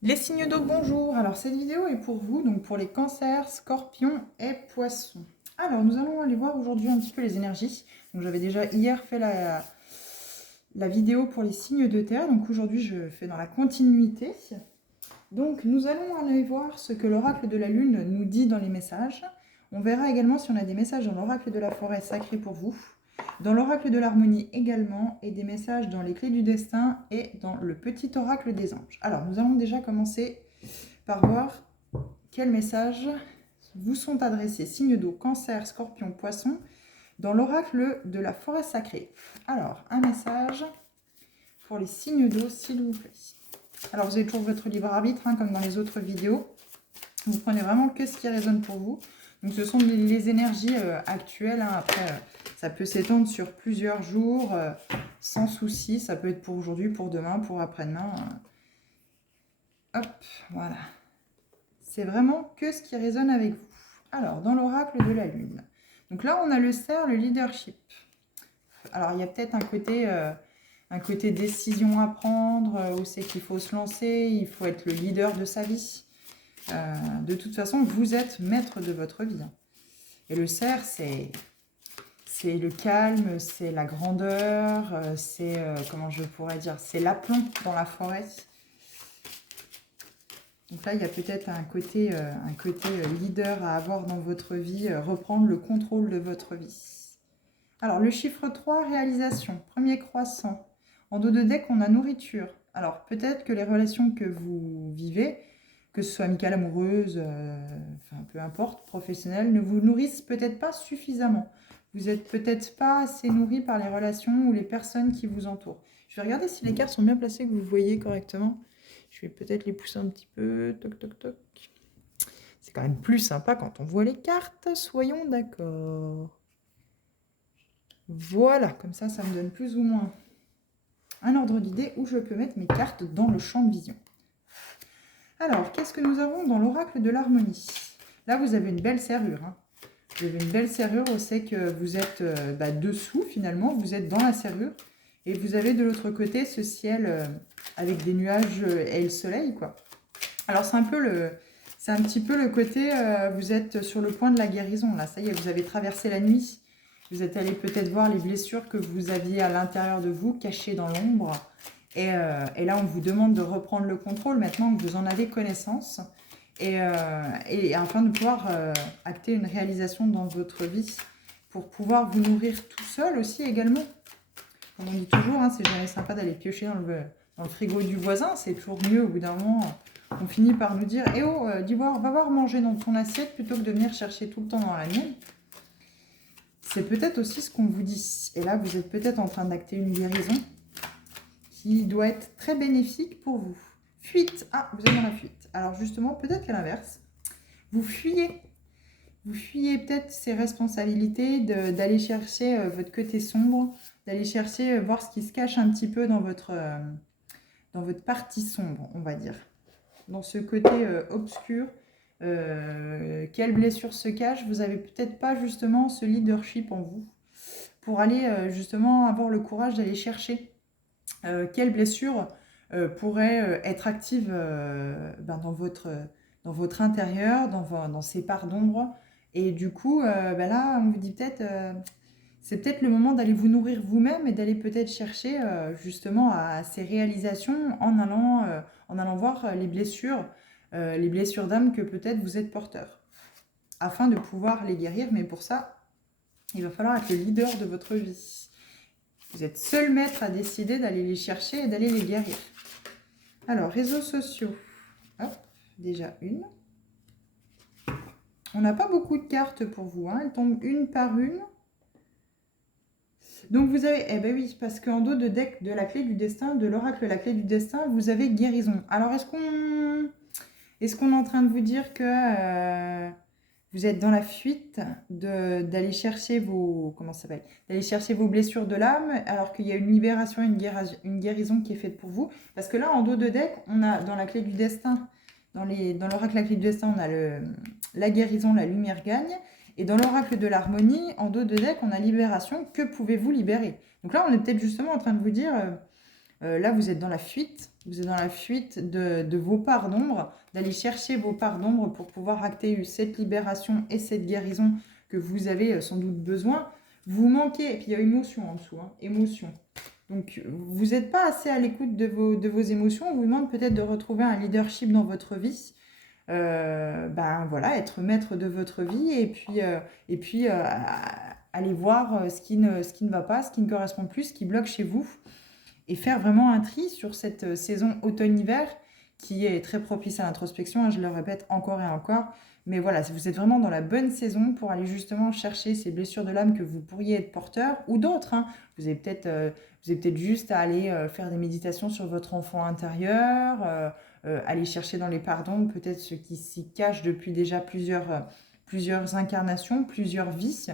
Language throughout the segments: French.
Les signes d'eau, bonjour. Alors cette vidéo est pour vous, donc pour les cancers, scorpions et poissons. Alors nous allons aller voir aujourd'hui un petit peu les énergies. Donc j'avais déjà hier fait la vidéo pour les signes de terre, donc aujourd'hui je fais dans la continuité. Donc nous allons aller voir ce que l'oracle de la lune nous dit dans les messages. On verra également si on a des messages dans l'oracle de la forêt sacrée pour vous, dans l'oracle de l'harmonie également, et des messages dans les clés du destin et dans le petit oracle des anges. Alors nous allons déjà commencer par voir quels messages vous sont adressés. Signes d'eau, cancer, scorpion, poisson, dans l'oracle de la forêt sacrée. Alors, un message pour les signes d'eau, s'il vous plaît. Alors, vous avez toujours votre libre arbitre, hein, comme dans les autres vidéos. Vous prenez vraiment que ce qui résonne pour vous. Donc, ce sont les énergies actuelles. Hein. Après, ça peut s'étendre sur plusieurs jours, sans souci. Ça peut être pour aujourd'hui, pour demain, pour après-demain. Hop, voilà. C'est vraiment que ce qui résonne avec vous. Alors, dans l'oracle de la lune. Donc là, on a le cerf, le leadership. Alors, il y a peut-être un côté décision à prendre, où c'est qu'il faut se lancer, il faut être le leader de sa vie. De toute façon, vous êtes maître de votre vie. Et le cerf, c'est le calme, c'est la grandeur, c'est, comment je pourrais dire, c'est l'aplomb dans la forêt. Donc là, il y a peut-être un côté leader à avoir dans votre vie, reprendre le contrôle de votre vie. Alors, le chiffre 3, réalisation, premier croissant. En dos de deck, on a nourriture. Alors, peut-être que les relations que vous vivez, que ce soit amicale, amoureuse, enfin, peu importe, professionnelle, ne vous nourrissent peut-être pas suffisamment. Vous n'êtes peut-être pas assez nourri par les relations ou les personnes qui vous entourent. Je vais regarder si les cartes sont bien placées, que vous voyez correctement. Je vais peut-être les pousser un petit peu. Toc, toc, toc. C'est quand même plus sympa quand on voit les cartes, soyons d'accord. Voilà, comme ça me donne plus ou moins un ordre d'idée où je peux mettre mes cartes dans le champ de vision. Alors, qu'est-ce que nous avons dans l'oracle de l'harmonie? Là, vous avez une belle serrure. Hein. Vous avez une belle serrure, on sait que vous êtes dessous finalement, vous êtes dans la serrure. Et vous avez de l'autre côté ce ciel avec des nuages et le soleil, quoi. Alors, c'est un petit peu le côté, vous êtes sur le point de la guérison. Là, ça y est, vous avez traversé la nuit. Vous êtes allé peut-être voir les blessures que vous aviez à l'intérieur de vous, cachées dans l'ombre. Et là, on vous demande de reprendre le contrôle maintenant que vous en avez connaissance. Et afin de pouvoir acter une réalisation dans votre vie, pour pouvoir vous nourrir tout seul aussi également. Comme on dit toujours, hein, c'est jamais sympa d'aller piocher dans le frigo du voisin. C'est toujours mieux au bout d'un moment. On finit par nous dire « Eh oh, va voir manger dans ton assiette plutôt que de venir chercher tout le temps dans la mienne. » C'est peut-être aussi ce qu'on vous dit. Et là, vous êtes peut-être en train d'acter une guérison qui doit être très bénéfique pour vous. Fuite. Ah, vous êtes dans la fuite. Alors justement, peut-être qu'à l'inverse, vous fuyez. Vous fuyez peut-être ces responsabilités d'aller chercher votre côté sombre, d'aller chercher, voir ce qui se cache un petit peu dans votre partie sombre, on va dire. Dans ce côté obscur. Quelle blessure se cache? Vous n'avez peut-être pas justement ce leadership en vous pour aller justement avoir le courage d'aller chercher quelle blessure pourrait être active dans votre intérieur, dans ces parts d'ombre. Et du coup, là, on vous dit peut-être, c'est peut-être le moment d'aller vous nourrir vous-même et d'aller peut-être chercher justement à ces réalisations en allant voir les blessures d'âme que peut-être vous êtes porteur, afin de pouvoir les guérir. Mais pour ça, il va falloir être le leader de votre vie. Vous êtes seul maître à décider d'aller les chercher et d'aller les guérir. Alors, réseaux sociaux. Hop, déjà une. On n'a pas beaucoup de cartes pour vous. Hein. Elles tombent une par une. Donc, vous avez... Eh ben oui, parce qu'en dos de deck de la clé du destin, de l'oracle la clé du destin, vous avez guérison. Alors, est-ce qu'on est en train de vous dire que vous êtes dans la fuite d'aller chercher d'aller chercher vos blessures de l'âme, alors qu'il y a une libération, une guérison qui est faite pour vous? Parce que là, en dos de deck, on a dans la clé du destin, dans l'oracle la clé du destin, on a la guérison, la lumière gagne. Et dans l'oracle de l'harmonie, en dos de deck, on a libération. Que pouvez-vous libérer? Donc là, on est peut-être justement en train de vous dire... Là, vous êtes dans la fuite. Vous êtes dans la fuite de vos parts d'ombre, d'aller chercher vos parts d'ombre pour pouvoir acter cette libération et cette guérison que vous avez sans doute besoin. Vous manquez, et puis il y a émotion en dessous, hein, émotion. Donc, vous n'êtes pas assez à l'écoute de vos émotions. On vous demande peut-être de retrouver un leadership dans votre vie. Ben voilà, être maître de votre vie et puis aller voir ce qui ne va pas, ce qui ne correspond plus, ce qui bloque chez vous et faire vraiment un tri sur cette saison automne-hiver qui est très propice à l'introspection, hein, je le répète encore et encore. Mais voilà, vous êtes vraiment dans la bonne saison pour aller justement chercher ces blessures de l'âme que vous pourriez être porteur ou d'autres. Hein. Vous avez peut-être juste à aller faire des méditations sur votre enfant intérieur, aller chercher dans les pardons peut-être ce qui s'y cache depuis déjà plusieurs incarnations, plusieurs vies.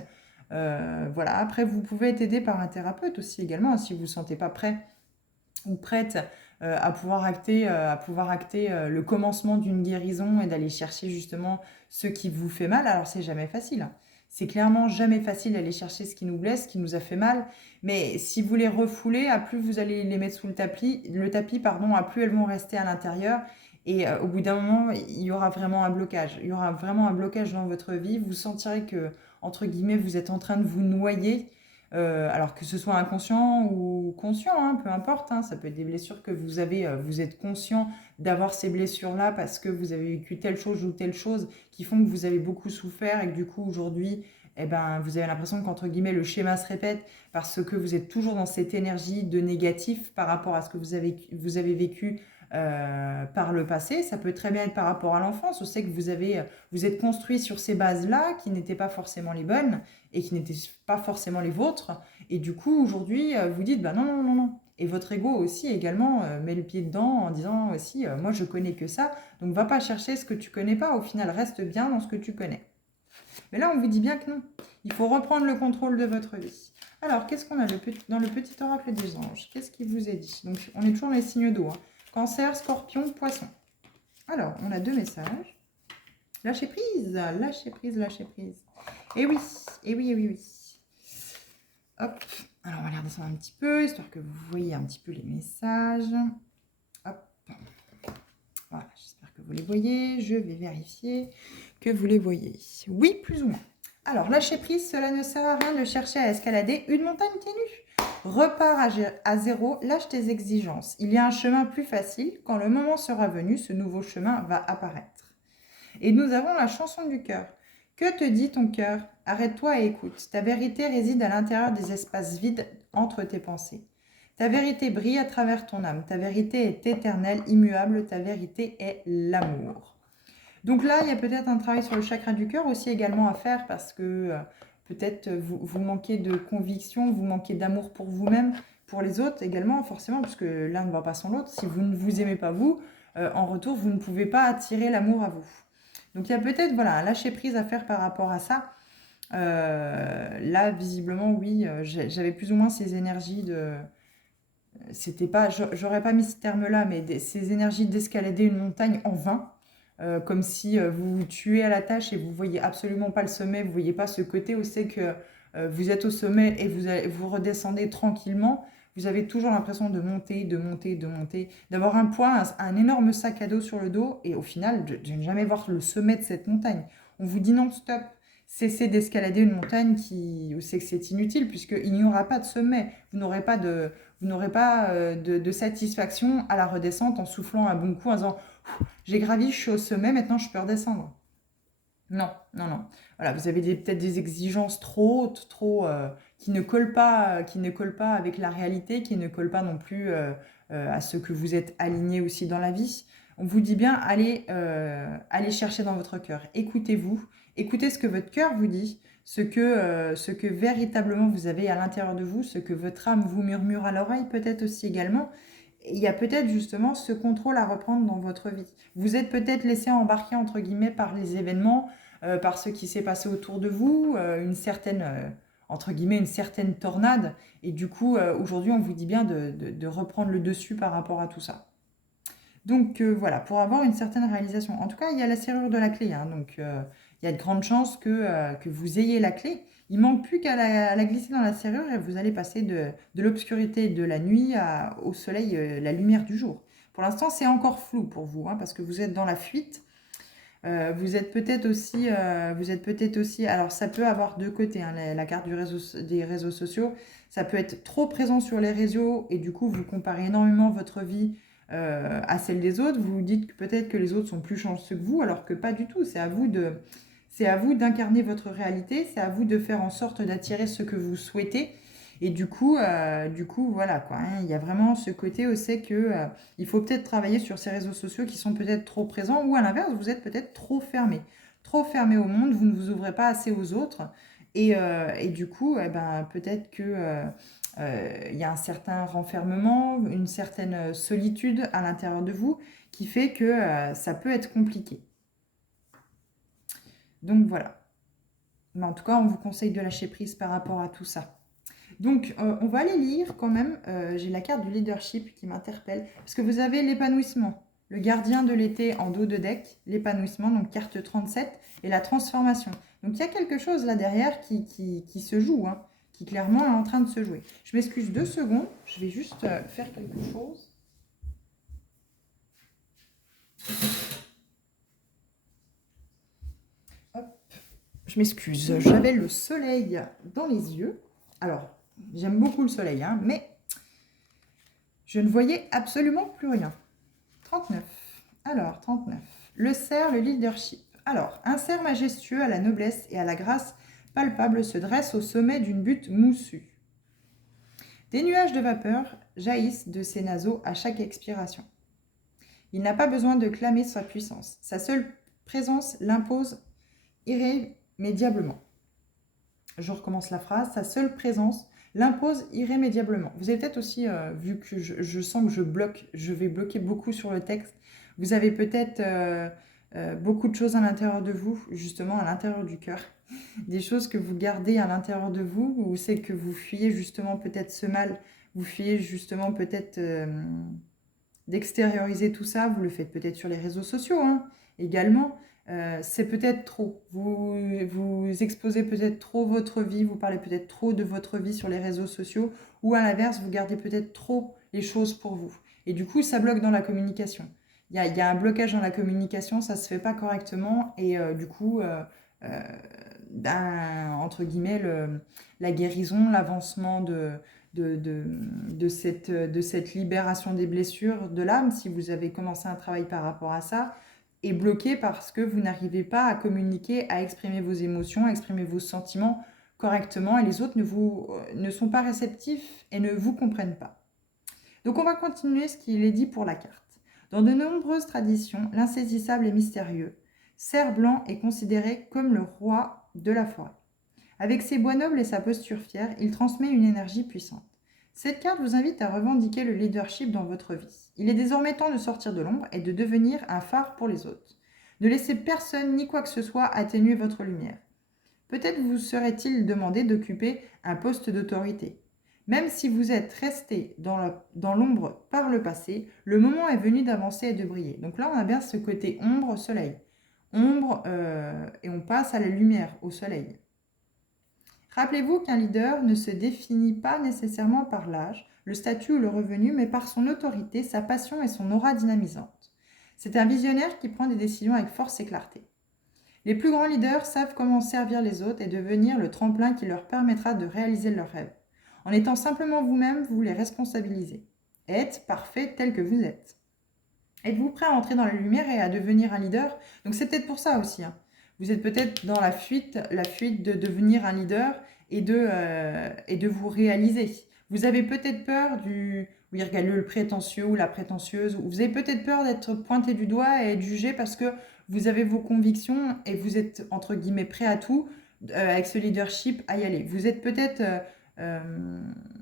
Voilà. Après, vous pouvez être aidé par un thérapeute aussi également, hein, si vous ne vous sentez pas prêt ou prête à pouvoir acter le commencement d'une guérison et d'aller chercher justement ce qui vous fait mal. Alors c'est jamais facile, hein. C'est clairement jamais facile d'aller chercher ce qui nous blesse, ce qui nous a fait mal. Mais si vous les refoulez, à plus vous allez les mettre sous le tapis, à plus elles vont rester à l'intérieur. Et au bout d'un moment, il y aura vraiment un blocage. Il y aura vraiment un blocage dans votre vie. Vous sentirez que, entre guillemets, vous êtes en train de vous noyer. Alors que ce soit inconscient ou conscient, hein, peu importe, hein, ça peut être des blessures que vous avez, vous êtes conscient d'avoir ces blessures-là parce que vous avez vécu telle chose ou telle chose qui font que vous avez beaucoup souffert et que du coup aujourd'hui, eh ben, vous avez l'impression qu'entre guillemets le schéma se répète parce que vous êtes toujours dans cette énergie de négatif par rapport à ce que vous avez vécu par le passé. Ça peut très bien être par rapport à l'enfance. On sait que vous êtes construit sur ces bases-là qui n'étaient pas forcément les bonnes et qui n'étaient pas forcément les vôtres. Et du coup, aujourd'hui, vous dites, bah non, non, non, non. Et votre ego aussi également met le pied dedans en disant aussi, moi je connais que ça, donc va pas chercher ce que tu connais pas, au final reste bien dans ce que tu connais. Mais là, on vous dit bien que non. Il faut reprendre le contrôle de votre vie. Alors, qu'est-ce qu'on a dans le petit oracle des anges? Qu'est-ce qui vous est dit? Donc, on est toujours dans les signes d'eau. Hein. Cancer, scorpion, poisson. Alors, on a 2 messages. Lâchez prise, lâchez prise, lâchez prise. Et oui, et oui, et oui, oui. Hop, alors on va les redescendre un petit peu, histoire que vous voyez un petit peu les messages. Hop, voilà, j'espère que vous les voyez. Je vais vérifier que vous les voyez. Oui, plus ou moins. Alors, lâcher prise, cela ne sert à rien de chercher à escalader une montagne pieds nus. Repars à zéro, lâche tes exigences. Il y a un chemin plus facile. Quand le moment sera venu, ce nouveau chemin va apparaître. Et nous avons la chanson du cœur. Que te dit ton cœur? Arrête-toi et écoute. Ta vérité réside à l'intérieur des espaces vides entre tes pensées. Ta vérité brille à travers ton âme. Ta vérité est éternelle, immuable. Ta vérité est l'amour. Donc là, il y a peut-être un travail sur le chakra du cœur aussi également à faire parce que peut-être vous manquez de conviction, vous manquez d'amour pour vous-même, pour les autres également, forcément, parce que l'un ne va pas sans l'autre. Si vous ne vous aimez pas vous, en retour, vous ne pouvez pas attirer l'amour à vous. Donc il y a peut-être voilà, un lâcher-prise à faire par rapport à ça. Là, visiblement, oui, j'avais plus ou moins ces énergies de... C'était pas, j'aurais pas mis ce terme-là, mais ces énergies d'escalader une montagne en vain. Comme si vous vous tuez à la tâche et vous voyez absolument pas le sommet, vous voyez pas ce côté où c'est que vous êtes au sommet et vous redescendez tranquillement. Vous avez toujours l'impression de monter, de monter, de monter, d'avoir un poids, un énorme sac à dos sur le dos et au final de ne jamais voir le sommet de cette montagne. On vous dit non, stop, cessez d'escalader une montagne où c'est que c'est inutile puisqu'il n'y aura pas de sommet. Vous n'aurez pas de satisfaction à la redescente en soufflant un bon coup en disant j'ai gravi, je suis au sommet, maintenant je peux redescendre. Non, non, non. Voilà, vous avez peut-être des exigences trop hautes, qui ne collent pas avec la réalité, qui ne collent pas non plus à ce que vous êtes aligné aussi dans la vie. On vous dit bien, allez chercher dans votre cœur. Écoutez-vous, écoutez ce que votre cœur vous dit, ce que véritablement vous avez à l'intérieur de vous, ce que votre âme vous murmure à l'oreille peut-être aussi également. Il y a peut-être justement ce contrôle à reprendre dans votre vie. Vous êtes peut-être laissé embarquer entre guillemets par les événements, par ce qui s'est passé autour de vous, entre guillemets une certaine tornade. Et du coup, aujourd'hui, on vous dit bien de reprendre le dessus par rapport à tout ça. Donc voilà, pour avoir une certaine réalisation. En tout cas, il y a la serrure de la clé, hein, donc il y a de grandes chances que vous ayez la clé. Il manque plus qu'à la glisser dans la serrure et vous allez passer de l'obscurité de la nuit au soleil, la lumière du jour. Pour l'instant, c'est encore flou pour vous, hein, parce que vous êtes dans la fuite. Vous êtes peut-être aussi, alors ça peut avoir deux côtés, hein, la carte des réseaux sociaux. Ça peut être trop présent sur les réseaux et du coup, vous comparez énormément votre vie à celle des autres. Vous vous dites que peut-être que les autres sont plus chanceux que vous, alors que pas du tout. C'est à vous d'incarner votre réalité, c'est à vous de faire en sorte d'attirer ce que vous souhaitez. Et du coup voilà quoi, hein. Il y a vraiment ce côté aussi que il faut peut-être travailler sur ces réseaux sociaux qui sont peut-être trop présents ou à l'inverse, vous êtes peut-être trop fermé au monde, vous ne vous ouvrez pas assez aux autres. Et du coup, eh ben, peut-être que il y a un certain renfermement, une certaine solitude à l'intérieur de vous qui fait que ça peut être compliqué. Donc voilà. Mais en tout cas, on vous conseille de lâcher prise par rapport à tout ça. Donc, on va aller lire quand même. J'ai la carte du leadership qui m'interpelle. Parce que vous avez l'épanouissement, le gardien de l'été en dos de deck, l'épanouissement, donc carte 37, et la transformation. Donc, il y a quelque chose là derrière qui se joue, hein, qui clairement est en train de se jouer. Je m'excuse 2 secondes. Je vais juste faire quelque chose. Hop. Je m'excuse. J'avais le soleil dans les yeux. Alors, j'aime beaucoup le soleil, hein, mais je ne voyais absolument plus rien. 39. Alors, 39. Le cerf, le leadership. Alors, un cerf majestueux à la noblesse et à la grâce palpable se dresse au sommet d'une butte moussue. Des nuages de vapeur jaillissent de ses naseaux à chaque expiration. Il n'a pas besoin de clamer sa puissance. Sa seule présence l'impose irrémédiablement. Je recommence la phrase. Sa seule présence l'impose irrémédiablement. Vous avez peut-être aussi, vu que je sens que je vais bloquer beaucoup sur le texte, vous avez peut-être beaucoup de choses à l'intérieur de vous, justement à l'intérieur du cœur, des choses que vous gardez à l'intérieur de vous, ou c'est que vous fuyez justement peut-être ce mal, vous fuyez justement peut-être d'extérioriser tout ça, vous le faites peut-être sur les réseaux sociaux, hein, également. C'est peut-être trop. Vous exposez peut-être trop votre vie, vous parlez peut-être trop de votre vie sur les réseaux sociaux, ou à l'inverse, vous gardez peut-être trop les choses pour vous. Et du coup, ça bloque dans la communication. Il y a un blocage dans la communication, ça ne se fait pas correctement, et du coup, entre guillemets, la guérison, l'avancement de cette libération des blessures de l'âme, si vous avez commencé un travail par rapport à ça, est bloqué parce que vous n'arrivez pas à communiquer, à exprimer vos émotions, à exprimer vos sentiments correctement et les autres ne sont pas réceptifs et ne vous comprennent pas. Donc on va continuer ce qu'il est dit pour la carte. Dans de nombreuses traditions, l'insaisissable et mystérieux, cerf blanc est considéré comme le roi de la forêt. Avec ses bois nobles et sa posture fière, il transmet une énergie puissante. Cette carte vous invite à revendiquer le leadership dans votre vie. Il est désormais temps de sortir de l'ombre et de devenir un phare pour les autres. Ne laissez personne ni quoi que ce soit atténuer votre lumière. Peut-être vous serait-il demandé d'occuper un poste d'autorité. Même si vous êtes resté dans l'ombre par le passé, le moment est venu d'avancer et de briller. Donc là, on a bien ce côté ombre-soleil. Ombre, et on passe à la lumière, au soleil. Rappelez-vous qu'un leader ne se définit pas nécessairement par l'âge, le statut ou le revenu, mais par son autorité, sa passion et son aura dynamisante. C'est un visionnaire qui prend des décisions avec force et clarté. Les plus grands leaders savent comment servir les autres et devenir le tremplin qui leur permettra de réaliser leurs rêves. En étant simplement vous-même, vous les responsabilisez. Être parfait tel que vous êtes. Êtes-vous prêt à entrer dans la lumière et à devenir un leader? Donc c'est peut-être pour ça aussi, hein. Vous êtes peut-être dans la fuite de devenir un leader et de vous réaliser. Vous avez peut-être peur oui, regardez le prétentieux ou la prétentieuse. Vous avez peut-être peur d'être pointé du doigt et être jugé parce que vous avez vos convictions et vous êtes, entre guillemets, prêt à tout, avec ce leadership, à y aller. Vous êtes peut-être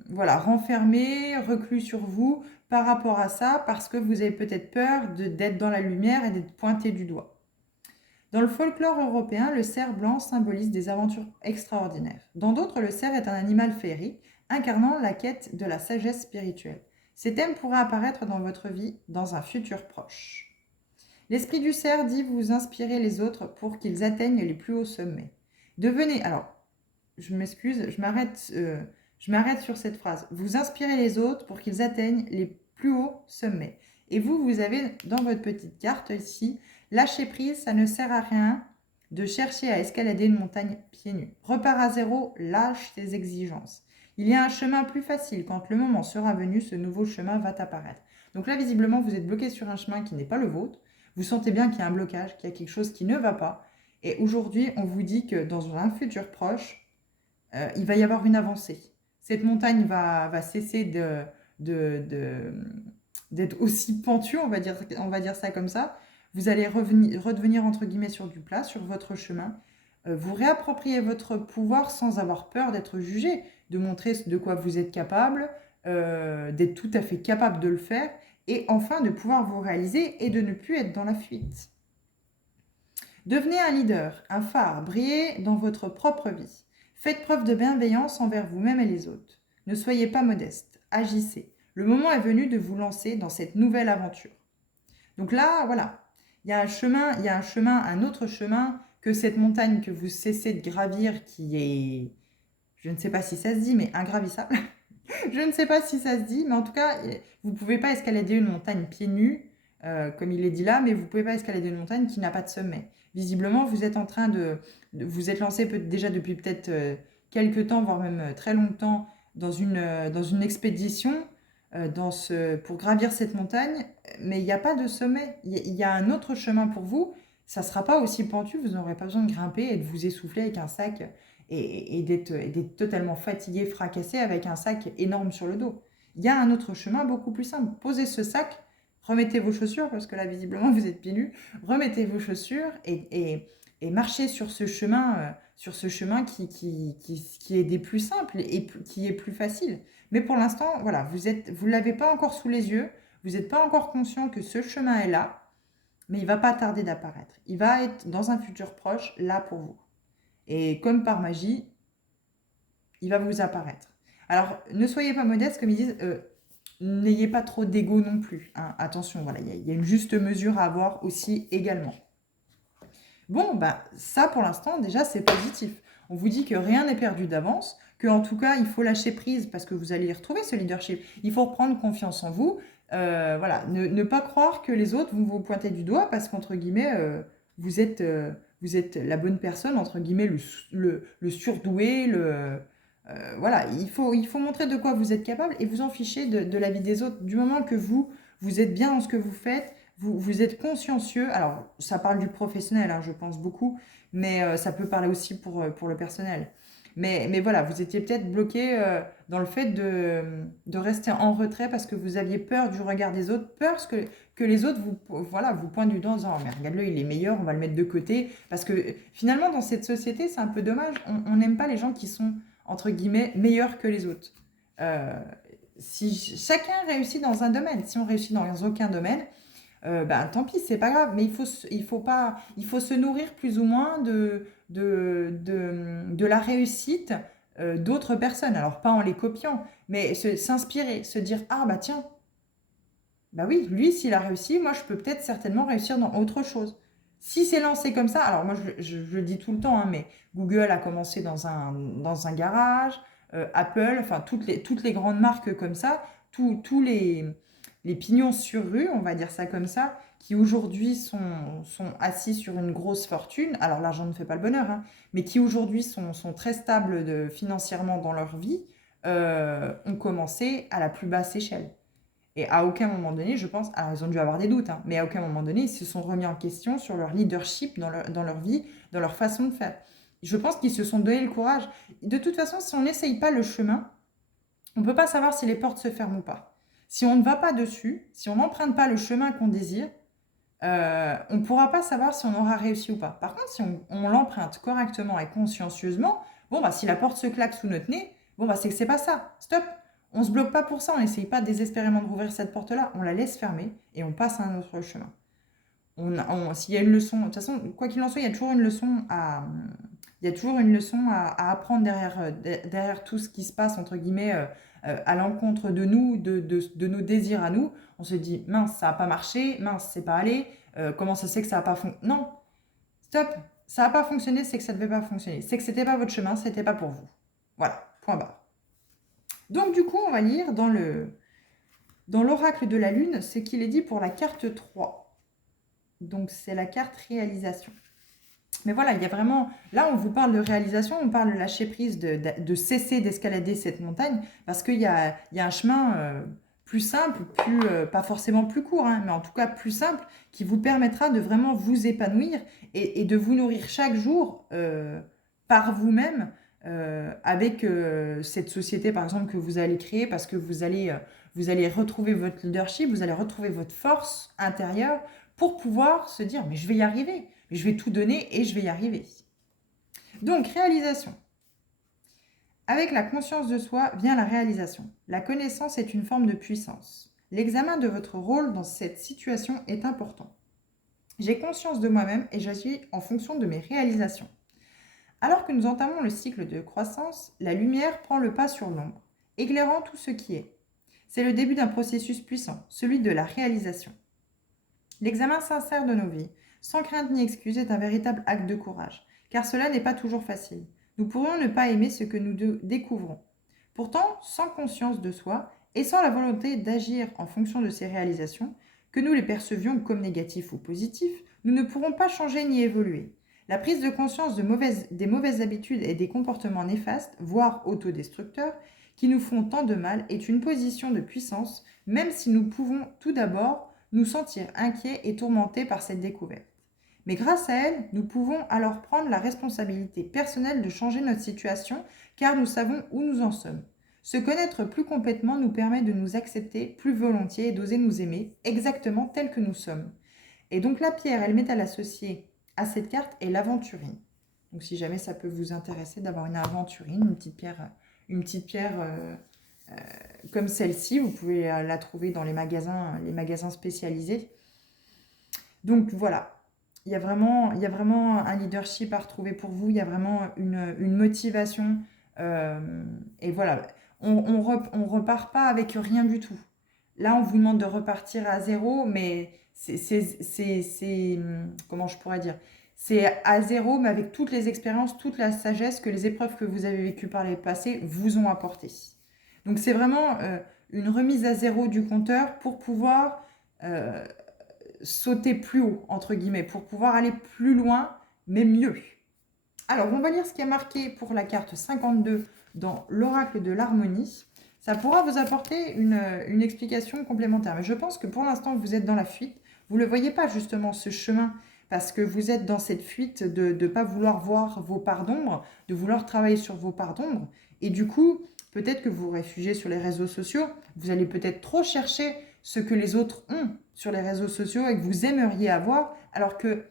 voilà, renfermé, reclus sur vous par rapport à ça parce que vous avez peut-être peur d'être dans la lumière et d'être pointé du doigt. Dans le folklore européen, le cerf blanc symbolise des aventures extraordinaires. Dans d'autres, le cerf est un animal féerique, incarnant la quête de la sagesse spirituelle. Ces thèmes pourraient apparaître dans votre vie dans un futur proche. L'esprit du cerf dit vous inspirer les autres pour qu'ils atteignent les plus hauts sommets. je m'excuse, je m'arrête sur cette phrase. Vous inspirez les autres pour qu'ils atteignent les plus hauts sommets. Et vous avez dans votre petite carte ici, lâcher prise, ça ne sert à rien de chercher à escalader une montagne pieds nus. Repars à zéro, lâche tes exigences. Il y a un chemin plus facile. Quand le moment sera venu, ce nouveau chemin va apparaître. Donc là, visiblement, vous êtes bloqué sur un chemin qui n'est pas le vôtre. Vous sentez bien qu'il y a un blocage, qu'il y a quelque chose qui ne va pas. Et aujourd'hui, on vous dit que dans un futur proche, il va y avoir une avancée. Cette montagne va cesser d'être aussi pentue, on va dire ça comme ça. Vous allez redevenir entre guillemets sur du plat, sur votre chemin. Vous réappropriez votre pouvoir sans avoir peur d'être jugé, de montrer de quoi vous êtes capable, d'être tout à fait capable de le faire, et enfin de pouvoir vous réaliser et de ne plus être dans la fuite. Devenez un leader, un phare, brillez dans votre propre vie. Faites preuve de bienveillance envers vous-même et les autres. Ne soyez pas modeste, agissez. Le moment est venu de vous lancer dans cette nouvelle aventure. Donc là, voilà, il y a un autre chemin que cette montagne que vous cessez de gravir qui est, je ne sais pas si ça se dit, mais ingravissable. Je ne sais pas si ça se dit, mais en tout cas, vous ne pouvez pas escalader une montagne pieds nus, comme il est dit là, mais vous ne pouvez pas escalader une montagne qui n'a pas de sommet. Visiblement, vous êtes en train vous êtes lancé déjà depuis peut-être quelques temps, voire même très longtemps, dans une expédition pour gravir cette montagne, mais il n'y a pas de sommet. Il y a un autre chemin pour vous. Ça ne sera pas aussi pentu, vous n'aurez pas besoin de grimper et de vous essouffler avec un sac et d'être totalement fatigué, fracassé avec un sac énorme sur le dos. Il y a un autre chemin beaucoup plus simple. Posez ce sac, remettez vos chaussures, parce que là, visiblement, vous êtes pieds nus. Remettez vos chaussures et marchez sur ce chemin, qui est des plus simples et qui est plus facile. Mais pour l'instant, voilà, vous ne l'avez pas encore sous les yeux, vous n'êtes pas encore conscient que ce chemin est là, mais il ne va pas tarder d'apparaître. Il va être dans un futur proche, là pour vous. Et comme par magie, il va vous apparaître. Alors, ne soyez pas modeste, comme ils disent, n'ayez pas trop d'ego non plus. Hein. Attention, voilà, il y a une juste mesure à avoir aussi également. Bon, bah, ça pour l'instant, déjà, c'est positif. On vous dit que rien n'est perdu d'avance, qu'en tout cas, il faut lâcher prise parce que vous allez y retrouver ce leadership. Il faut reprendre confiance en vous. Voilà, ne pas croire que les autres vont vous pointer du doigt parce qu'entre guillemets, vous êtes la bonne personne, entre guillemets, le surdoué, voilà, il faut montrer de quoi vous êtes capable et vous en fichez de la vie des autres. Du moment que vous êtes bien dans ce que vous faites, vous êtes consciencieux. Alors, ça parle du professionnel, hein, je pense beaucoup, mais ça peut parler aussi pour le personnel. Mais voilà, vous étiez peut-être bloqué dans le fait de rester en retrait parce que vous aviez peur du regard des autres, peur que les autres vous pointent du doigt en disant « Oh, mais regarde-le, il est meilleur, on va le mettre de côté. » Parce que finalement, dans cette société, c'est un peu dommage. On n'aime pas les gens qui sont, entre guillemets, meilleurs que les autres. Si chacun réussit dans un domaine, si on réussit dans aucun domaine, ben, tant pis, c'est pas grave, mais il faut se nourrir plus ou moins de la réussite d'autres personnes. Alors, pas en les copiant, mais s'inspirer, se dire, ah bah tiens, bah oui, lui, s'il a réussi, moi, je peux peut-être certainement réussir dans autre chose. Si c'est lancé comme ça, alors moi, je le dis tout le temps, hein, mais Google a commencé dans un garage, Apple, enfin, toutes les grandes marques comme ça, tous les pignons sur rue, on va dire ça comme ça, qui aujourd'hui sont assis sur une grosse fortune, alors l'argent ne fait pas le bonheur, hein, mais qui aujourd'hui sont très stables financièrement dans leur vie, ont commencé à la plus basse échelle. Et à aucun moment donné, je pense, alors ils ont dû avoir des doutes, hein, mais à aucun moment donné, ils se sont remis en question sur leur leadership dans leur vie, dans leur façon de faire. Je pense qu'ils se sont donné le courage. De toute façon, si on n'essaye pas le chemin, on ne peut pas savoir si les portes se ferment ou pas. Si on ne va pas dessus, si on n'emprunte pas le chemin qu'on désire, on ne pourra pas savoir si on aura réussi ou pas. Par contre, si on l'emprunte correctement et consciencieusement, bon, bah, si la porte se claque sous notre nez, bon, bah, c'est que c'est pas ça. Stop. On ne se bloque pas pour ça, on n'essaye pas désespérément de rouvrir cette porte-là, on la laisse fermer et on passe à un autre chemin. S'il y a une leçon, de toute façon, quoi qu'il en soit, il y a toujours une leçon à apprendre derrière tout ce qui se passe, entre guillemets, à l'encontre de nous, de nos désirs à nous. On se dit, mince, ça n'a pas marché, mince, c'est pas allé, comment ça se fait que ça n'a pas fonctionné? Non, stop, Ça n'a pas fonctionné, c'est que ça ne devait pas fonctionner. C'est que ce n'était pas votre chemin, ce n'était pas pour vous. Voilà, point barre. Donc du coup, on va lire dans l'oracle de la Lune ce qu'il est dit pour la carte 3. Donc c'est la carte réalisation. Mais voilà, il y a vraiment... Là, on vous parle de réalisation, on parle de lâcher prise, de cesser d'escalader cette montagne, parce qu'il y a un chemin plus simple, pas forcément plus court, hein, mais en tout cas plus simple, qui vous permettra de vraiment vous épanouir et de vous nourrir chaque jour par vous-même, avec cette société, par exemple, que vous allez créer, parce que vous allez retrouver votre leadership, vous allez retrouver votre force intérieure pour pouvoir se dire, mais je vais y arriver. Je vais tout donner et je vais y arriver. Donc, réalisation. Avec la conscience de soi vient la réalisation. La connaissance est une forme de puissance. L'examen de votre rôle dans cette situation est important. J'ai conscience de moi-même et j'agis en fonction de mes réalisations. Alors que nous entamons le cycle de croissance, la lumière prend le pas sur l'ombre, éclairant tout ce qui est. C'est le début d'un processus puissant, celui de la réalisation. L'examen sincère de nos vies, sans crainte ni excuse, est un véritable acte de courage, car cela n'est pas toujours facile. Nous pourrions ne pas aimer ce que nous découvrons. Pourtant, sans conscience de soi et sans la volonté d'agir en fonction de ces réalisations, que nous les percevions comme négatifs ou positifs, nous ne pourrons pas changer ni évoluer. La prise de conscience des mauvaises habitudes et des comportements néfastes, voire autodestructeurs, qui nous font tant de mal, est une position de puissance, même si nous pouvons tout d'abord nous sentir inquiets et tourmentés par cette découverte. Mais grâce à elle, nous pouvons alors prendre la responsabilité personnelle de changer notre situation, car nous savons où nous en sommes. Se connaître plus complètement nous permet de nous accepter plus volontiers et d'oser nous aimer exactement tels que nous sommes. Et donc la pierre, elle m'est à l'associer à cette carte est l'aventurine. Donc si jamais ça peut vous intéresser d'avoir une aventurine, une petite pierre comme celle-ci, vous pouvez la trouver dans les magasins spécialisés. Donc voilà, il y a vraiment un leadership à retrouver pour vous, il y a vraiment une motivation. Et voilà, on repart pas avec rien du tout. Là, on vous demande de repartir à zéro, mais comment je pourrais dire? C'est à zéro, mais avec toutes les expériences, toute la sagesse que les épreuves que vous avez vécues par les passés vous ont apporté. Donc c'est vraiment une remise à zéro du compteur pour pouvoir sauter plus haut, entre guillemets, pour pouvoir aller plus loin, mais mieux. Alors, on va lire ce qui est marqué pour la carte 52 dans l'oracle de l'harmonie. Ça pourra vous apporter une explication complémentaire. Mais je pense que pour l'instant, vous êtes dans la fuite. Vous ne le voyez pas justement, ce chemin, parce que vous êtes dans cette fuite de ne pas vouloir voir vos parts d'ombre, de vouloir travailler sur vos parts d'ombre. Et du coup, peut-être que vous vous réfugiez sur les réseaux sociaux. Vous allez peut-être trop chercher ce que les autres ont sur les réseaux sociaux et que vous aimeriez avoir, alors que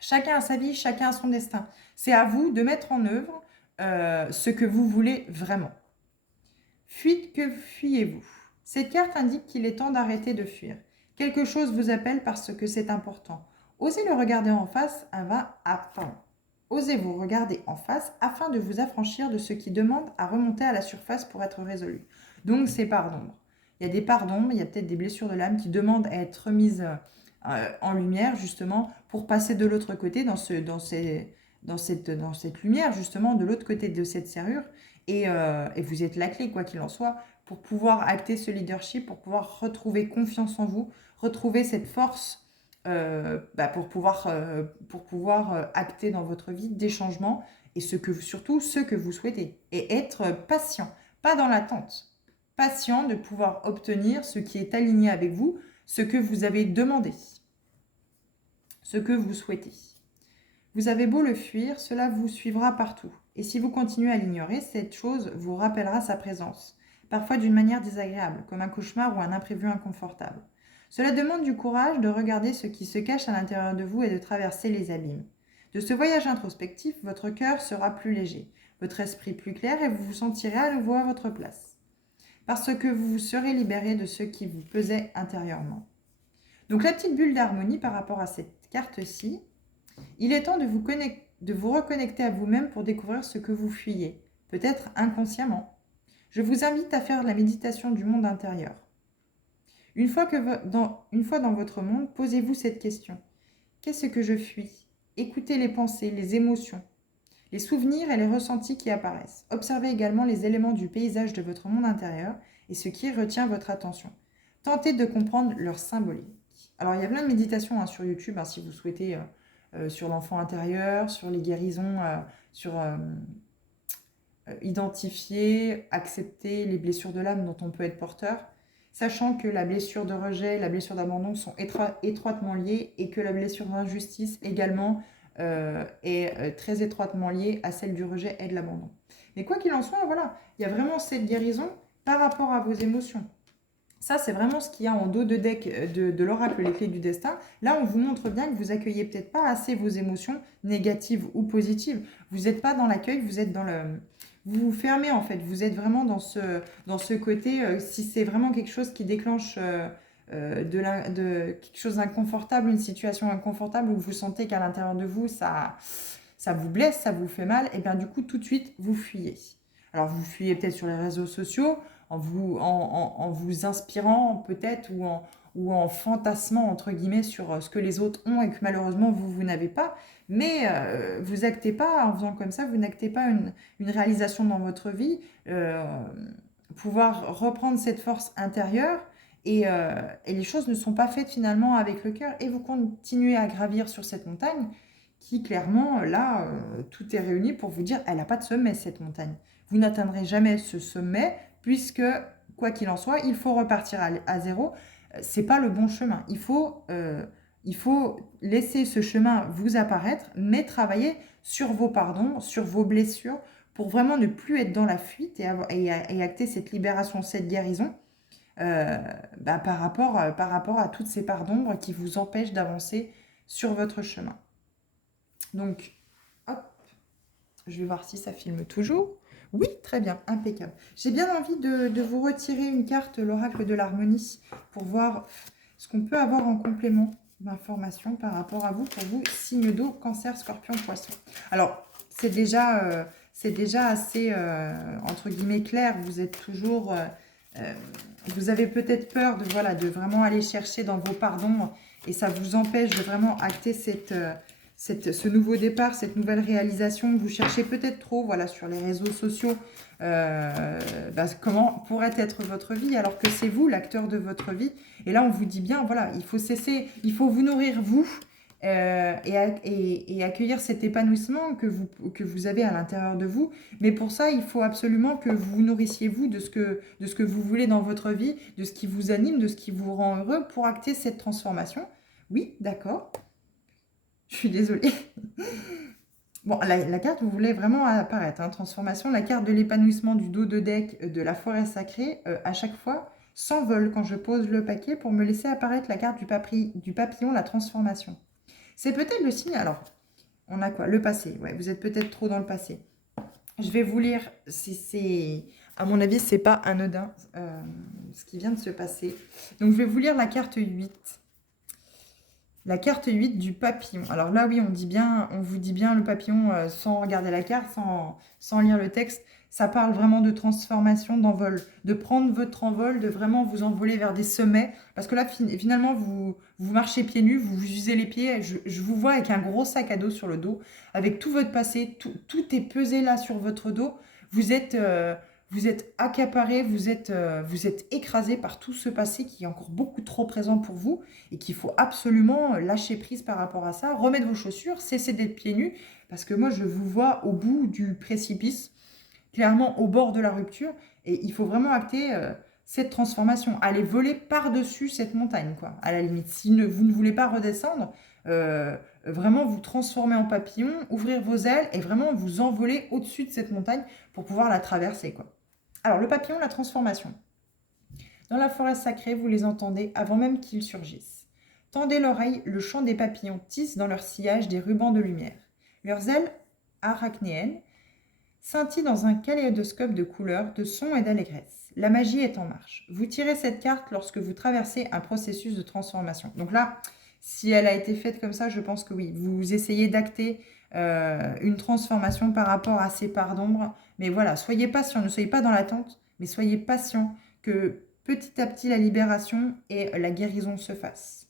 chacun a sa vie, chacun a son destin. C'est à vous de mettre en œuvre ce que vous voulez vraiment. Fuite, que fuyez-vous? Cette carte indique qu'il est temps d'arrêter de fuir. Quelque chose vous appelle parce que c'est important. Osez le regarder en face Osez vous regarder en face afin de vous affranchir de ce qui demande à remonter à la surface pour être résolu. Donc, c'est parts d'ombre. Il y a des parts d'ombre, il y a peut-être des blessures de l'âme qui demandent à être remises en lumière, justement, pour passer de l'autre côté, dans cette lumière, justement, de l'autre côté de cette serrure. Et vous êtes la clé, quoi qu'il en soit, pour pouvoir acter ce leadership, pour pouvoir retrouver confiance en vous, retrouver cette force pour pouvoir acter dans votre vie des changements et surtout ce que vous souhaitez. Et être patient, pas dans l'attente. Patient de pouvoir obtenir ce qui est aligné avec vous, ce que vous avez demandé, ce que vous souhaitez. Vous avez beau le fuir, cela vous suivra partout. Et si vous continuez à l'ignorer, cette chose vous rappellera sa présence, parfois d'une manière désagréable, comme un cauchemar ou un imprévu inconfortable. Cela demande du courage de regarder ce qui se cache à l'intérieur de vous et de traverser les abîmes. De ce voyage introspectif, votre cœur sera plus léger, votre esprit plus clair et vous vous sentirez à nouveau à votre place. Parce que vous vous serez libéré de ce qui vous pesait intérieurement. Donc la petite bulle d'harmonie par rapport à cette carte-ci, il est temps de vous reconnecter à vous-même pour découvrir ce que vous fuyez, peut-être inconsciemment. Je vous invite à faire la méditation du monde intérieur. Une fois dans votre monde, posez-vous cette question. Qu'est-ce que je fuis? Écoutez les pensées, les émotions, les souvenirs et les ressentis qui apparaissent. Observez également les éléments du paysage de votre monde intérieur et ce qui retient votre attention. Tentez de comprendre leur symbolique. Alors, il y a plein de méditations sur YouTube, si vous souhaitez, sur l'enfant intérieur, sur les guérisons, sur identifier, accepter les blessures de l'âme dont on peut être porteur, sachant que la blessure de rejet, la blessure d'abandon sont étroitement liées et que la blessure d'injustice également est très étroitement liée à celle du rejet et de l'abandon. Mais quoi qu'il en soit, voilà, il y a vraiment cette guérison par rapport à vos émotions. Ça, c'est vraiment ce qu'il y a en dos de deck de l'oracle Les Clés du Destin. Là, on vous montre bien que vous accueillez peut-être pas assez vos émotions négatives ou positives. Vous n'êtes pas dans l'accueil, vous êtes dans le... Vous vous fermez en fait, vous êtes vraiment dans ce côté, si c'est vraiment quelque chose qui déclenche quelque chose d'inconfortable, une situation inconfortable où vous sentez qu'à l'intérieur de vous, ça vous blesse, ça vous fait mal, et bien du coup, tout de suite, vous fuyez. Alors, vous fuyez peut-être sur les réseaux sociaux, en vous inspirant peut-être ou en fantasmant entre guillemets sur ce que les autres ont et que malheureusement vous n'avez pas. Mais vous actez pas, en faisant comme ça, vous n'actez pas une réalisation dans votre vie, pouvoir reprendre cette force intérieure et les choses ne sont pas faites finalement avec le cœur et vous continuez à gravir sur cette montagne qui clairement, là, tout est réuni pour vous dire, elle n'a pas de sommet cette montagne. Vous n'atteindrez jamais ce sommet puisque, quoi qu'il en soit, il faut repartir à zéro. C'est pas le bon chemin. Il faut laisser ce chemin vous apparaître, mais travailler sur vos pardons, sur vos blessures, pour vraiment ne plus être dans la fuite et acter cette libération, cette guérison par rapport à toutes ces parts d'ombre qui vous empêchent d'avancer sur votre chemin. Donc, hop, je vais voir si ça filme toujours. Oui, très bien, impeccable. J'ai bien envie de vous retirer une carte, l'oracle de l'harmonie, pour voir ce qu'on peut avoir en complément d'informations par rapport à vous, pour vous, signe d'eau, cancer, scorpion, poisson. Alors, c'est déjà assez, entre guillemets, clair. Vous êtes toujours... vous avez peut-être peur de vraiment aller chercher dans vos pardons et ça vous empêche de vraiment acter ce nouveau départ, cette nouvelle réalisation. Vous cherchez peut-être trop sur les réseaux sociaux comment pourrait être votre vie alors que c'est vous l'acteur de votre vie. Et là, on vous dit bien, il faut cesser, il faut vous nourrir vous et accueillir cet épanouissement que vous avez à l'intérieur de vous. Mais pour ça, il faut absolument que vous vous nourrissiez vous de ce que vous voulez dans votre vie, de ce qui vous anime, de ce qui vous rend heureux pour acter cette transformation. Oui, d'accord. Je suis désolée. Bon, la carte, vous voulez vraiment apparaître. Transformation, la carte de l'épanouissement du dos de deck de la forêt sacrée, à chaque fois, s'envole quand je pose le paquet pour me laisser apparaître la carte du papillon, la transformation. C'est peut-être le signe... Alors, on a quoi? Le passé. Ouais, vous êtes peut-être trop dans le passé. Je vais vous lire, à mon avis, c'est pas anodin ce qui vient de se passer. Donc, je vais vous lire la carte 8. La carte 8 du papillon. Alors là, oui, on vous dit bien le papillon sans regarder la carte, sans lire le texte. Ça parle vraiment de transformation, d'envol, de prendre votre envol, de vraiment vous envoler vers des sommets. Parce que là, finalement, vous marchez pieds nus, vous usez les pieds. Je vous vois avec un gros sac à dos sur le dos, avec tout votre passé, tout est pesé là sur votre dos. Vous êtes accaparé, vous êtes écrasé par tout ce passé qui est encore beaucoup trop présent pour vous et qu'il faut absolument lâcher prise par rapport à ça, remettre vos chaussures, cesser d'être pieds nus, parce que moi, je vous vois au bout du précipice, clairement au bord de la rupture, et il faut vraiment acter cette transformation, aller voler par-dessus cette montagne, quoi, à la limite. Si vous ne voulez pas redescendre, vraiment vous transformer en papillon, ouvrir vos ailes et vraiment vous envoler au-dessus de cette montagne pour pouvoir la traverser, quoi. Alors, le papillon, la transformation. Dans la forêt sacrée, vous les entendez avant même qu'ils surgissent. Tendez l'oreille, le chant des papillons tisse dans leur sillage des rubans de lumière. Leurs ailes arachnéennes scintillent dans un kaléidoscope de couleurs, de sons et d'allégresse. La magie est en marche. Vous tirez cette carte lorsque vous traversez un processus de transformation. Donc là, si elle a été faite comme ça, je pense que oui. Vous essayez d'acter une transformation par rapport à ces parts d'ombre. Mais voilà, soyez patient, ne soyez pas dans l'attente, mais soyez patient que petit à petit la libération et la guérison se fassent.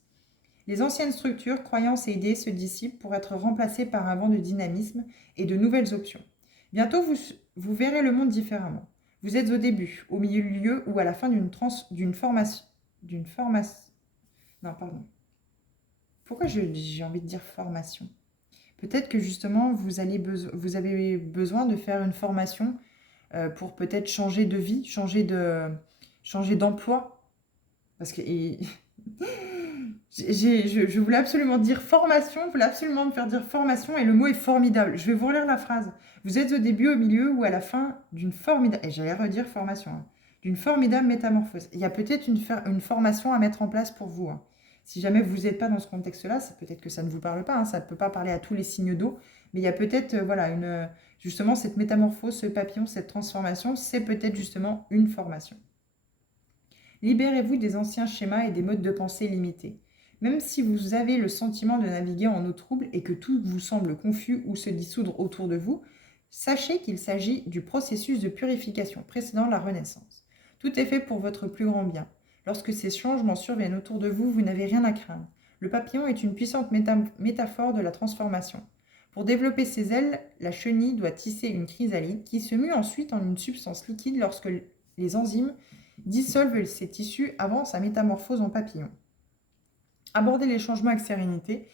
Les anciennes structures, croyances et idées se dissipent pour être remplacées par un vent de dynamisme et de nouvelles options. Bientôt, vous verrez le monde différemment. Vous êtes au début, au milieu ou à la fin d'une formation. Non, pardon. Pourquoi j'ai envie de dire formation? Peut-être que justement, vous avez besoin de faire une formation pour peut-être changer de vie, changer d'emploi. Parce que je voulais absolument dire formation, je voulais absolument me faire dire formation et le mot est formidable. Je vais vous relire la phrase. Vous êtes au début, au milieu ou à la fin d'une formidable... Et j'allais redire formation. Hein, d'une formidable métamorphose. Il y a peut-être une formation à mettre en place pour vous. Hein. Si jamais vous n'êtes pas dans ce contexte-là, c'est peut-être que ça ne vous parle pas. Hein, ça ne peut pas parler à tous les signes d'eau. Mais il y a peut-être, voilà, justement, cette métamorphose, ce papillon, cette transformation, c'est peut-être justement une formation. Libérez-vous des anciens schémas et des modes de pensée limités. Même si vous avez le sentiment de naviguer en eau trouble et que tout vous semble confus ou se dissoudre autour de vous, sachez qu'il s'agit du processus de purification précédant la renaissance. Tout est fait pour votre plus grand bien. Lorsque ces changements surviennent autour de vous, vous n'avez rien à craindre. Le papillon est une puissante métaphore de la transformation. Pour développer ses ailes, la chenille doit tisser une chrysalide qui se mue ensuite en une substance liquide lorsque les enzymes dissolvent ses tissus avant sa métamorphose en papillon. Abordez les changements avec sérénité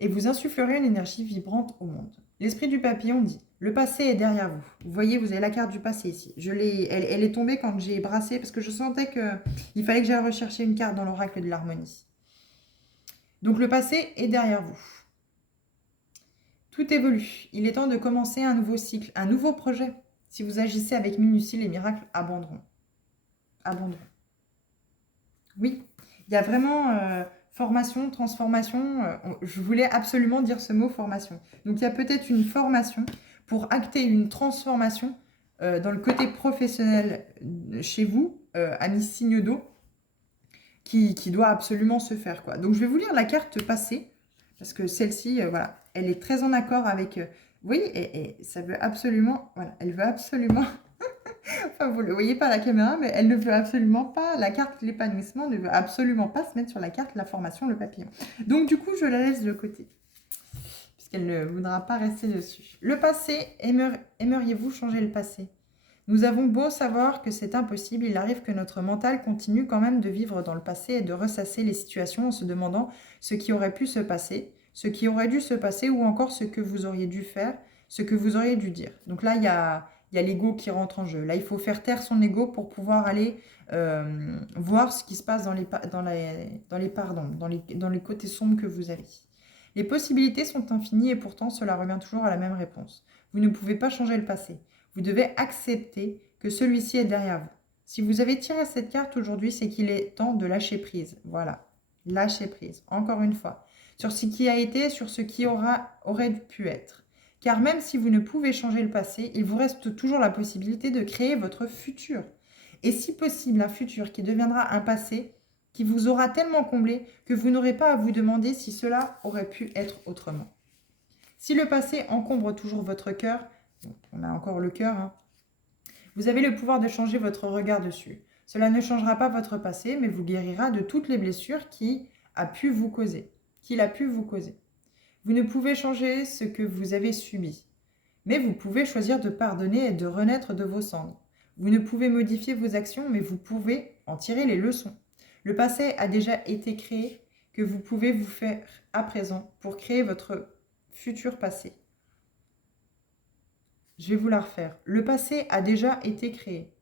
et vous insufflerez une énergie vibrante au monde. L'esprit du papillon dit « Le passé est derrière vous ». Vous voyez, vous avez la carte du passé ici. Elle est tombée quand j'ai brassé parce que je sentais qu'il fallait que j'aille rechercher une carte dans l'oracle de l'harmonie. Donc le passé est derrière vous. Tout évolue. Il est temps de commencer un nouveau cycle, un nouveau projet. Si vous agissez avec minutie, les miracles abonderont. Oui, il y a vraiment formation, transformation. Je voulais absolument dire ce mot formation. Donc il y a peut-être une formation pour acter une transformation dans le côté professionnel chez vous, amis signe d'eau, qui doit absolument se faire, quoi. Donc je vais vous lire la carte passée, parce que celle-ci, voilà, elle est très en accord avec... vous voyez, et ça veut absolument... Voilà, elle veut absolument... Enfin, vous ne le voyez pas à la caméra, mais elle ne veut absolument pas, la carte l'épanouissement ne veut absolument pas se mettre sur la carte la formation, le papillon. Donc du coup, je la laisse de côté, puisqu'elle ne voudra pas rester dessus. Le passé, aimeriez-vous changer le passé? Nous avons beau savoir que c'est impossible, il arrive que notre mental continue quand même de vivre dans le passé et de ressasser les situations en se demandant ce qui aurait pu se passer, ce qui aurait dû se passer ou encore ce que vous auriez dû faire, ce que vous auriez dû dire. Donc là, il y a l'ego qui rentre en jeu. Là, il faut faire taire son ego pour pouvoir aller voir ce qui se passe dans les côtés sombres que vous avez. Les possibilités sont infinies et pourtant, cela revient toujours à la même réponse. Vous ne pouvez pas changer le passé. Vous devez accepter que celui-ci est derrière vous. Si vous avez tiré cette carte aujourd'hui, c'est qu'il est temps de lâcher prise. Voilà, lâcher prise, encore une fois, sur ce qui a été, sur ce qui aurait pu être. Car même si vous ne pouvez changer le passé, il vous reste toujours la possibilité de créer votre futur. Et si possible, un futur qui deviendra un passé qui vous aura tellement comblé que vous n'aurez pas à vous demander si cela aurait pu être autrement. Si le passé encombre toujours votre cœur, on a encore le cœur, hein, vous avez le pouvoir de changer votre regard dessus. Cela ne changera pas votre passé, mais vous guérira de toutes les blessures qu'il a pu vous causer. Vous ne pouvez changer ce que vous avez subi, mais vous pouvez choisir de pardonner et de renaître de vos cendres. Vous ne pouvez modifier vos actions, mais vous pouvez en tirer les leçons. Le passé a déjà été créé, que vous pouvez vous faire à présent pour créer votre futur passé. Je vais vous la refaire. Le passé a déjà été créé.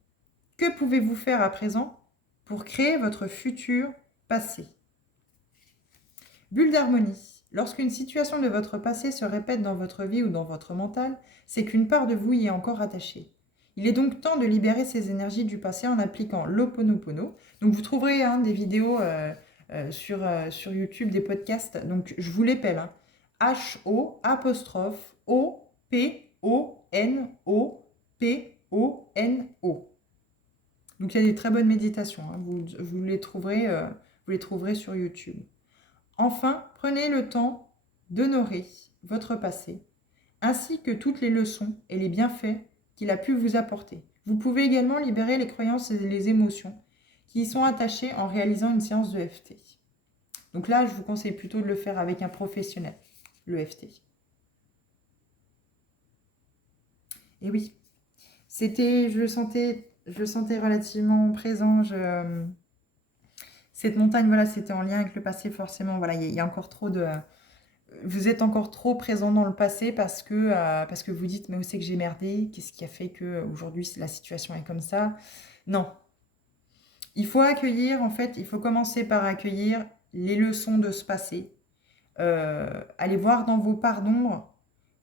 Que pouvez-vous faire à présent pour créer votre futur passé? Bulle d'harmonie. Lorsqu'une situation de votre passé se répète dans votre vie ou dans votre mental, c'est qu'une part de vous y est encore attachée. Il est donc temps de libérer ces énergies du passé en appliquant l'Ho'oponopono. Donc vous trouverez des vidéos sur YouTube, des podcasts. Donc je vous l'épelle. Hein. H-O'-O-P-O-N-O-P-O-N-O. Donc il y a des très bonnes méditations. Hein. Vous les trouverez sur YouTube. Enfin, prenez le temps d'honorer votre passé, ainsi que toutes les leçons et les bienfaits qu'il a pu vous apporter. Vous pouvez également libérer les croyances et les émotions qui y sont attachées en réalisant une séance de FT. Donc là, je vous conseille plutôt de le faire avec un professionnel, le FT. Et oui, c'était, je le sentais relativement présent. Cette montagne, voilà, c'était en lien avec le passé, forcément. Voilà, il y a encore trop de... Vous êtes encore trop présent dans le passé parce que vous dites, mais où c'est que j'ai merdé? Qu'est-ce qui a fait qu'aujourd'hui, la situation est comme ça? Non. Il faut accueillir, en fait, il faut commencer par accueillir les leçons de ce passé. Aller voir dans vos parts d'ombre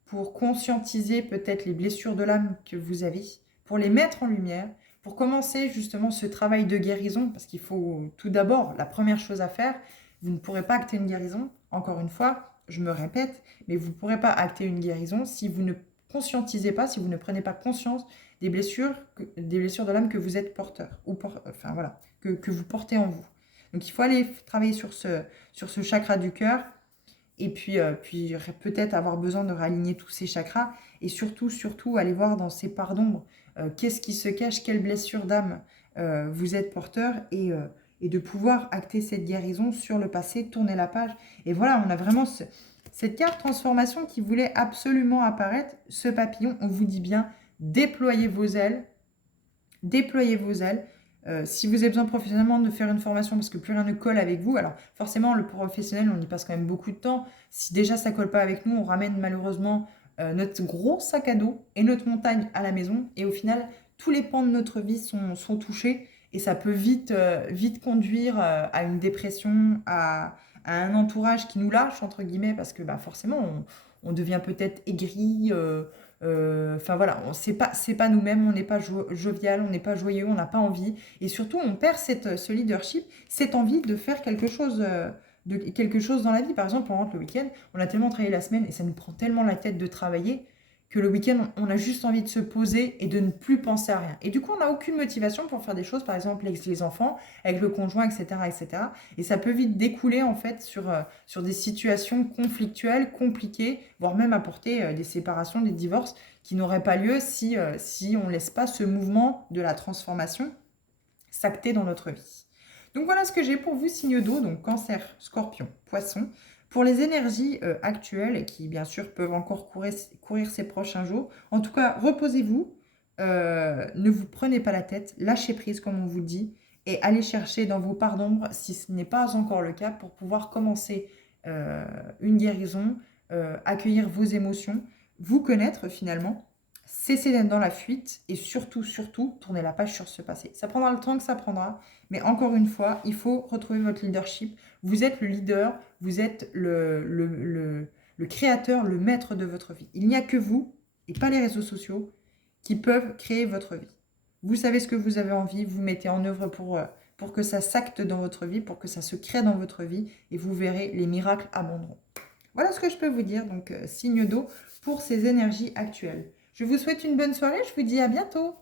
pour conscientiser peut-être les blessures de l'âme que vous avez, pour les mettre en lumière, pour commencer justement ce travail de guérison, parce qu'il faut tout d'abord, la première chose à faire, vous ne pourrez pas acter une guérison, encore une fois, je me répète, mais vous ne pourrez pas acter une guérison si vous ne conscientisez pas, si vous ne prenez pas conscience des blessures de l'âme que vous êtes porteur, enfin voilà, que vous portez en vous. Donc il faut aller travailler sur ce chakra du cœur, et puis peut-être avoir besoin de réaligner tous ces chakras, et surtout, aller voir dans ces parts d'ombre, qu'est-ce qui se cache, quelle blessure d'âme vous êtes porteur, et de pouvoir acter cette guérison sur le passé, tourner la page. Et voilà, on a vraiment cette carte transformation qui voulait absolument apparaître, ce papillon, on vous dit bien, déployez vos ailes, déployez vos ailes. Si vous avez besoin professionnellement de faire une formation parce que plus rien ne colle avec vous, alors forcément le professionnel on y passe quand même beaucoup de temps. Si déjà ça colle pas avec nous, on ramène malheureusement notre gros sac à dos et notre montagne à la maison, et au final tous les pans de notre vie sont touchés, et ça peut vite conduire à une dépression, à un entourage qui nous lâche entre guillemets, parce que bah, forcément on devient peut-être aigri. Enfin voilà, c'est pas nous-mêmes, on n'est pas jovial, on n'est pas joyeux, on n'a pas envie. Et surtout, on perd ce leadership, cette envie de faire quelque chose dans la vie. Par exemple, on rentre le week-end, on a tellement travaillé la semaine et ça nous prend tellement la tête de travailler que le week-end, on a juste envie de se poser et de ne plus penser à rien. Et du coup, on n'a aucune motivation pour faire des choses, par exemple avec les enfants, avec le conjoint, etc., etc. Et ça peut vite découler en fait sur des situations conflictuelles, compliquées, voire même apporter des séparations, des divorces qui n'auraient pas lieu si on ne laisse pas ce mouvement de la transformation s'acter dans notre vie. Donc voilà ce que j'ai pour vous, signe d'eau, donc Cancer, Scorpion, Poisson. Pour les énergies actuelles, qui bien sûr peuvent encore courir ces prochains jours, en tout cas, reposez-vous, ne vous prenez pas la tête, lâchez prise comme on vous dit, et allez chercher dans vos parts d'ombre, si ce n'est pas encore le cas, pour pouvoir commencer une guérison, accueillir vos émotions, vous connaître finalement, cesser d'être dans la fuite, et surtout, tourner la page sur ce passé. Ça prendra le temps que ça prendra, mais encore une fois, il faut retrouver votre leadership. Vous êtes le leader, vous êtes le créateur, le maître de votre vie. Il n'y a que vous, et pas les réseaux sociaux, qui peuvent créer votre vie. Vous savez ce que vous avez envie, vous mettez en œuvre pour que ça s'acte dans votre vie, pour que ça se crée dans votre vie, et vous verrez, les miracles abonderont. Voilà ce que je peux vous dire, donc signe d'eau pour ces énergies actuelles. Je vous souhaite une bonne soirée, je vous dis à bientôt.